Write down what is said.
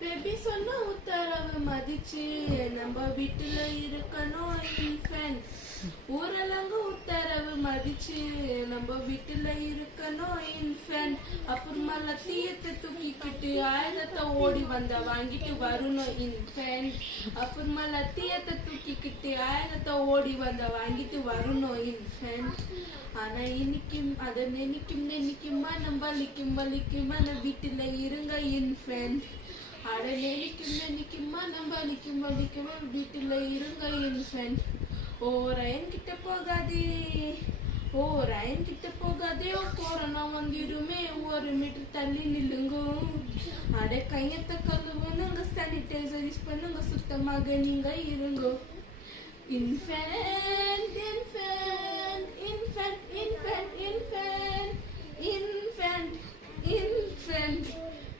Baby சொன்ன உத்தரவு மதிச்சு நம்ம வீட்டுல இருக்கணும் இன்ஃபென்ட். ஊரலங்கு உத்தரவு மதிச்சு நம்ம வீட்டுல இருக்கணும் இன்ஃபென்ட். அப்புறமா லத்தியத்தை தூக்கிக்கிட்டு ஆயுதத்தை ஓடி வந்த வாங்கிட்டு வரணும் இன்ஃபென்ட். அப்புறமா லத்தியத்தை தூக்கிக்கிட்டு ஆயுதத்தை ஓடி வந்த வாங்கிட்டு வரணும் இன்ஃபென்ட். ஆனா இன்னைக்கும் அதை நினைக்குமா நம்ம வலிக்குமா வீட்டுல இருங்க இன்ஃபென்ட். அட நினைக்குமா நம்ம வலிக்குமா வீட்டுல இருங்க இன்ஃபென்ட். ஓ ரயன் கிட்ட போகாதே ஓ கொரோனா வந்துருமே 1 மீட்டர் தள்ளி நில்லுங்க. அட கையத்தை கழுவுனுங்க, சானிடைசர் யூஸ் பண்ணுங்க, சுத்தமாக நீங்க இருங்க. Infant infant infant infant infant infant infant